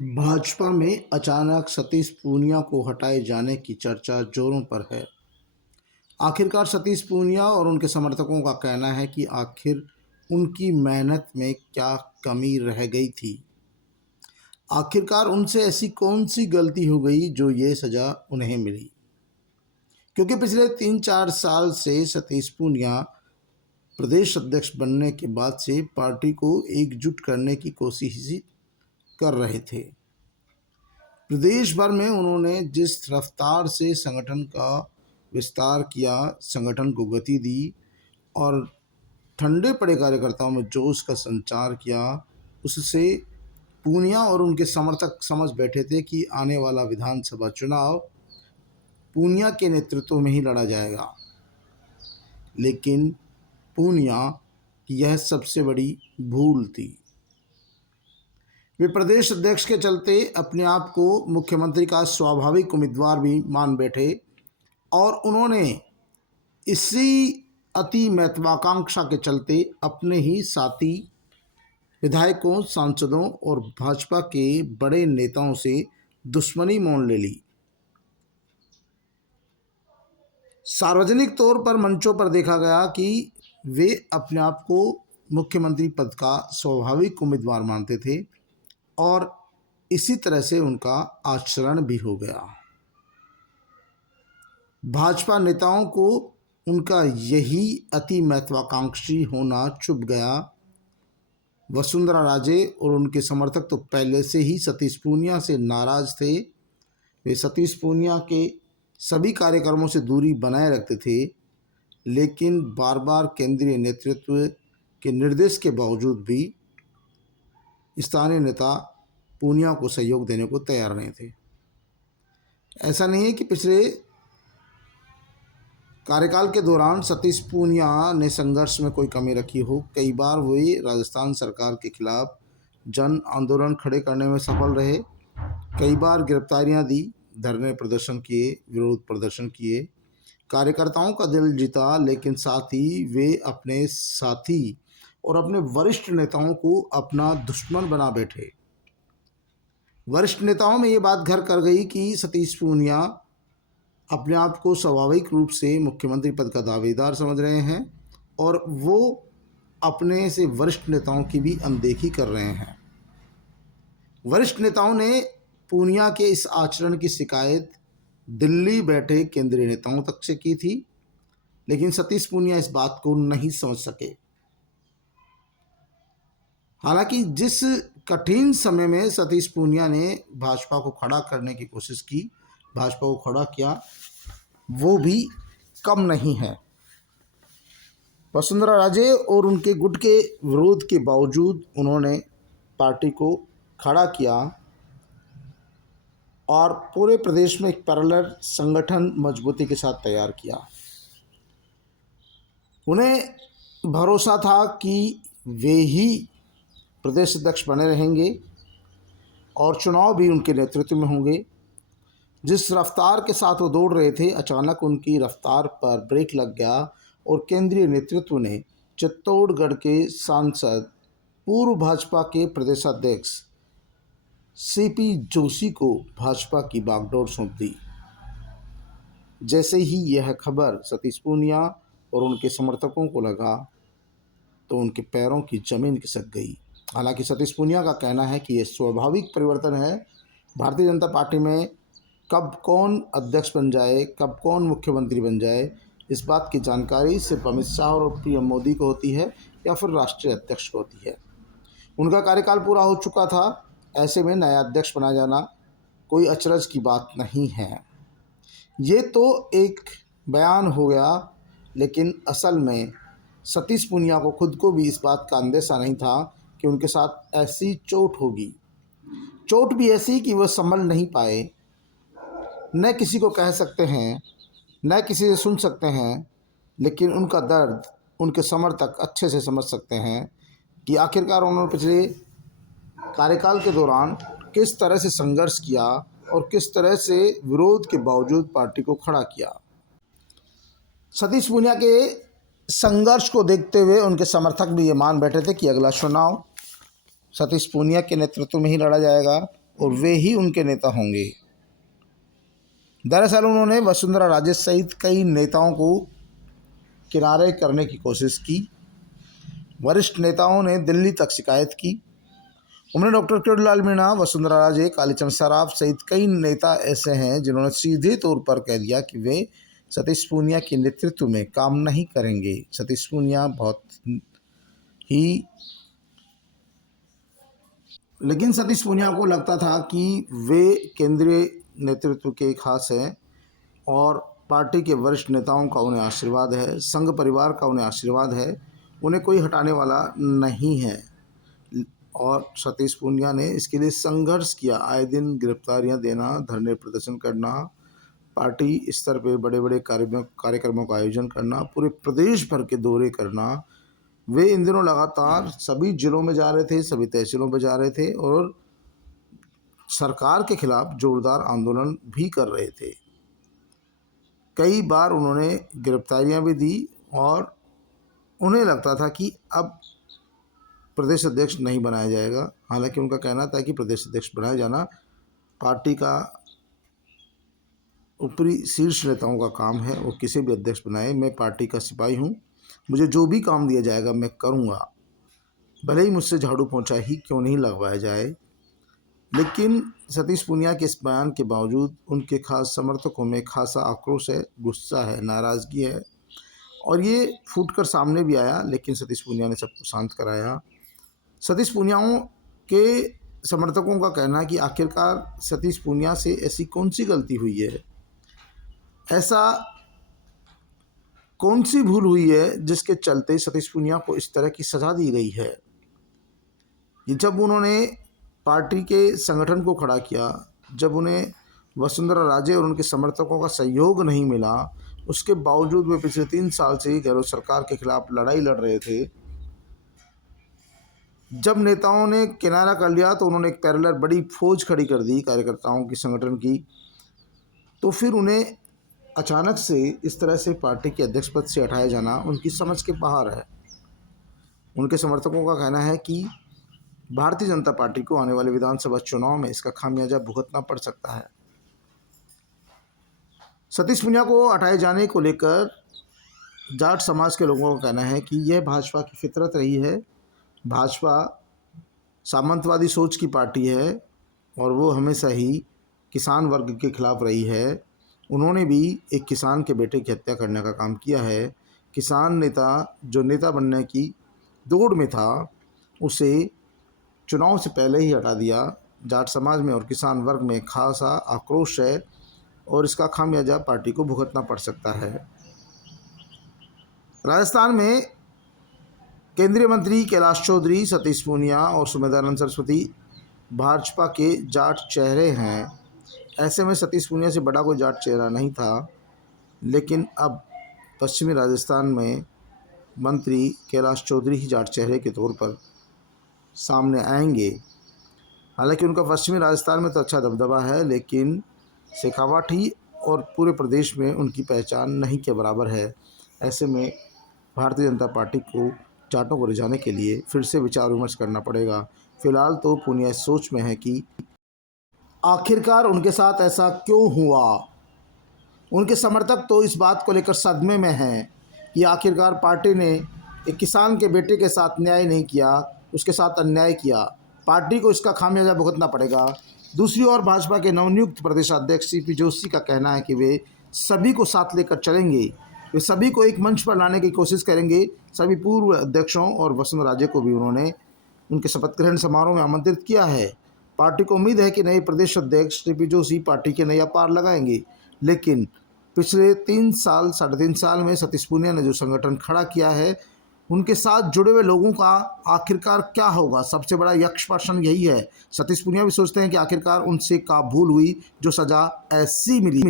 भाजपा में अचानक सतीश पूनिया को हटाए जाने की चर्चा जोरों पर है। आखिरकार सतीश पूनिया और उनके समर्थकों का कहना है कि आखिर उनकी मेहनत में क्या कमी रह गई थी। आखिरकार उनसे ऐसी कौन सी गलती हो गई जो ये सज़ा उन्हें मिली, क्योंकि पिछले 3-4 साल से सतीश पूनिया प्रदेश अध्यक्ष बनने के बाद से पार्टी को एकजुट करने की कोशिश कर रहे थे। प्रदेश भर में उन्होंने जिस रफ्तार से संगठन का विस्तार किया, संगठन को गति दी और ठंडे पड़े कार्यकर्ताओं में जोश का संचार किया, उससे पूनिया और उनके समर्थक समझ बैठे थे कि आने वाला विधानसभा चुनाव पूनिया के नेतृत्व में ही लड़ा जाएगा। लेकिन पूनिया की यह सबसे बड़ी भूल थी। वे प्रदेश अध्यक्ष के चलते अपने आप को मुख्यमंत्री का स्वाभाविक उम्मीदवार भी मान बैठे और उन्होंने इसी अति महत्वाकांक्षा के चलते अपने ही साथी विधायकों, सांसदों और भाजपा के बड़े नेताओं से दुश्मनी मोल ले ली। सार्वजनिक तौर पर मंचों पर देखा गया कि वे अपने आप को मुख्यमंत्री पद का स्वाभाविक उम्मीदवार मानते थे और इसी तरह से उनका आचरण भी हो गया। भाजपा नेताओं को उनका यही अति महत्वाकांक्षी होना चुभ गया। वसुंधरा राजे और उनके समर्थक तो पहले से ही सतीश पूनिया से नाराज थे। वे सतीश पूनिया के सभी कार्यक्रमों से दूरी बनाए रखते थे, लेकिन बार बार केंद्रीय नेतृत्व के निर्देश के बावजूद भी स्थानीय नेता पूनिया को सहयोग देने को तैयार नहीं थे। ऐसा नहीं है कि पिछले कार्यकाल के दौरान सतीश पूनिया ने संघर्ष में कोई कमी रखी हो। कई बार वे राजस्थान सरकार के खिलाफ जन आंदोलन खड़े करने में सफल रहे, कई बार गिरफ्तारियां दी, धरने प्रदर्शन किए, विरोध प्रदर्शन किए, कार्यकर्ताओं का दिल जीता, लेकिन साथ ही वे अपने साथी और अपने वरिष्ठ नेताओं को अपना दुश्मन बना बैठे। वरिष्ठ नेताओं में ये बात घर कर गई कि सतीश पूनिया अपने आप को स्वाभाविक रूप से मुख्यमंत्री पद का दावेदार समझ रहे हैं और वो अपने से वरिष्ठ नेताओं की भी अनदेखी कर रहे हैं। वरिष्ठ नेताओं ने पूनिया के इस आचरण की शिकायत दिल्ली बैठे केंद्रीय नेताओं तक से की थी, लेकिन सतीश पूनिया इस बात को नहीं समझ सके। हालांकि जिस कठिन समय में सतीश पूनिया ने भाजपा को खड़ा करने की कोशिश की, भाजपा को खड़ा किया, वो भी कम नहीं है। वसुंधरा राजे और उनके गुट के विरोध के बावजूद उन्होंने पार्टी को खड़ा किया और पूरे प्रदेश में एक पैरेलल संगठन मजबूती के साथ तैयार किया। उन्हें भरोसा था कि वे ही प्रदेश अध्यक्ष बने रहेंगे और चुनाव भी उनके नेतृत्व में होंगे। जिस रफ्तार के साथ वो दौड़ रहे थे, अचानक उनकी रफ्तार पर ब्रेक लग गया और केंद्रीय नेतृत्व ने चित्तौड़गढ़ के सांसद, पूर्व भाजपा के प्रदेशाध्यक्ष सीपी जोशी को भाजपा की बागडोर सौंप दी। जैसे ही यह खबर सतीश पूनिया और उनके समर्थकों को लगा तो उनके पैरों की जमीन खिसक गई। हालांकि सतीश पूनिया का कहना है कि यह स्वाभाविक परिवर्तन है। भारतीय जनता पार्टी में कब कौन अध्यक्ष बन जाए, कब कौन मुख्यमंत्री बन जाए, इस बात की जानकारी सिर्फ अमित शाह और पीएम मोदी को होती है या फिर राष्ट्रीय अध्यक्ष को होती है। उनका कार्यकाल पूरा हो चुका था, ऐसे में नया अध्यक्ष बना जाना कोई अचरज की बात नहीं है। ये तो एक बयान हो गया, लेकिन असल में सतीश पूनिया को खुद को भी इस बात का अंदेशा नहीं था कि उनके साथ ऐसी चोट होगी। चोट भी ऐसी कि वह संभल नहीं पाए। न किसी को कह सकते हैं, न किसी से सुन सकते हैं, लेकिन उनका दर्द उनके समर्थक अच्छे से समझ सकते हैं कि आखिरकार उन्होंने पिछले कार्यकाल के दौरान किस तरह से संघर्ष किया और किस तरह से विरोध के बावजूद पार्टी को खड़ा किया। सतीश पूनिया के संघर्ष को देखते हुए उनके समर्थक भी ये मान बैठे थे कि अगला चुनाव सतीश पूनिया के नेतृत्व में ही लड़ा जाएगा और वे ही उनके नेता होंगे। दरअसल उन्होंने वसुंधरा राजे सहित कई नेताओं को किनारे करने की कोशिश की। वरिष्ठ नेताओं ने दिल्ली तक शिकायत की। उन्होंने डॉक्टर किरोड़ीलाल मीणा, वसुंधरा राजे, कालीचरण सराफ सहित कई नेता ऐसे हैं जिन्होंने सीधे तौर पर कह दिया कि वे सतीश पूनिया के नेतृत्व में काम नहीं करेंगे। सतीश पूनिया लेकिन सतीश पूनिया को लगता था कि वे केंद्रीय नेतृत्व के खास हैं और पार्टी के वरिष्ठ नेताओं का उन्हें आशीर्वाद है, संघ परिवार का उन्हें आशीर्वाद है, उन्हें कोई हटाने वाला नहीं है। और सतीश पूनिया ने इसके लिए संघर्ष किया। आए दिन गिरफ्तारियां देना, धरने प्रदर्शन करना, पार्टी स्तर पे बड़े बड़े कार्यक्रमों का आयोजन करना, पूरे प्रदेश भर के दौरे करना। वे इन दिनों लगातार सभी जिलों में जा रहे थे, सभी तहसीलों में जा रहे थे और सरकार के खिलाफ जोरदार आंदोलन भी कर रहे थे। कई बार उन्होंने गिरफ्तारियां भी दी और उन्हें लगता था कि अब प्रदेश अध्यक्ष नहीं बनाया जाएगा। हालांकि उनका कहना था कि प्रदेश अध्यक्ष बनाया जाना पार्टी का ऊपरी शीर्ष नेताओं का काम है, वो किसी भी अध्यक्ष बनाए। मैं पार्टी का सिपाही हूँ, मुझे जो भी काम दिया जाएगा मैं करूँगा, भले ही मुझसे झाड़ू पोंछा ही क्यों नहीं लगवाया जाए। लेकिन सतीश पूनिया के इस बयान के बावजूद उनके खास समर्थकों में खासा आक्रोश है, गुस्सा है, नाराज़गी है और ये फूटकर सामने भी आया। लेकिन सतीश पूनिया ने सबको शांत कराया। सतीश पूनियाओं के समर्थकों का कहना है कि आखिरकार सतीश पूनिया से ऐसी कौन सी गलती हुई है, ऐसा कौन सी भूल हुई है जिसके चलते सतीश पूनिया को इस तरह की सज़ा दी गई है। ये जब उन्होंने पार्टी के संगठन को खड़ा किया, जब उन्हें वसुंधरा राजे और उनके समर्थकों का सहयोग नहीं मिला, उसके बावजूद वे पिछले 3 साल से गहलोत सरकार के खिलाफ लड़ाई लड़ रहे थे। जब नेताओं ने किनारा कर लिया तो उन्होंने एक पैरेलल बड़ी फौज खड़ी कर दी कार्यकर्ताओं की, संगठन की। तो फिर उन्हें अचानक से इस तरह से पार्टी के अध्यक्ष पद से हटाया जाना उनकी समझ के बाहर है। उनके समर्थकों का कहना है कि भारतीय जनता पार्टी को आने वाले विधानसभा चुनाव में इसका खामियाजा भुगतना पड़ सकता है। सतीश पूनिया को हटाए जाने को लेकर जाट समाज के लोगों का कहना है कि यह भाजपा की फितरत रही है। भाजपा सामंतवादी सोच की पार्टी है और वो हमेशा ही किसान वर्ग के खिलाफ रही है। उन्होंने भी एक किसान के बेटे की हत्या करने का काम किया है। किसान नेता जो नेता बनने की दौड़ में था, उसे चुनाव से पहले ही हटा दिया। जाट समाज में और किसान वर्ग में खासा आक्रोश है और इसका खामियाजा पार्टी को भुगतना पड़ सकता है। राजस्थान में केंद्रीय मंत्री कैलाश चौधरी, सतीश पूनिया और सुमेधानंद सरस्वती भाजपा के जाट चेहरे हैं। ऐसे में सतीश पूनिया से बड़ा कोई जाट चेहरा नहीं था, लेकिन अब पश्चिमी राजस्थान में मंत्री कैलाश चौधरी ही जाट चेहरे के तौर पर सामने आएंगे। हालांकि उनका पश्चिमी राजस्थान में तो अच्छा दबदबा है, लेकिन शेखावाटी और पूरे प्रदेश में उनकी पहचान नहीं के बराबर है। ऐसे में भारतीय जनता पार्टी को जाटों को रिझाने के लिए फिर से विचार विमर्श करना पड़ेगा। फिलहाल तो पूनिया इस सोच में है कि आखिरकार उनके साथ ऐसा क्यों हुआ। उनके समर्थक तो इस बात को लेकर सदमे में हैं कि आखिरकार पार्टी ने एक किसान के बेटे के साथ न्याय नहीं किया, उसके साथ अन्याय किया। पार्टी को इसका खामियाजा भुगतना पड़ेगा। दूसरी ओर भाजपा के नवनियुक्त प्रदेशाध्यक्ष सीपी जोशी का कहना है कि वे सभी को साथ लेकर चलेंगे, वे सभी को एक मंच पर लाने की कोशिश करेंगे। सभी पूर्व अध्यक्षों और वसुंधरा राजे को भी उन्होंने उनके शपथ ग्रहण समारोह में आमंत्रित किया है। पार्टी को उम्मीद है कि नए प्रदेश अध्यक्ष सीपी जोशी पार्टी के नया पार लगाएंगे। लेकिन पिछले 3 साल, 3.5 साल में सतीश पूनिया ने जो संगठन खड़ा किया है, उनके साथ जुड़े हुए लोगों का आखिरकार क्या होगा, सबसे बड़ा यक्ष प्रश्न यही है। सतीश पूनिया भी सोचते हैं कि आखिरकार उनसे क्या भूल हुई जो सज़ा ऐसी मिली।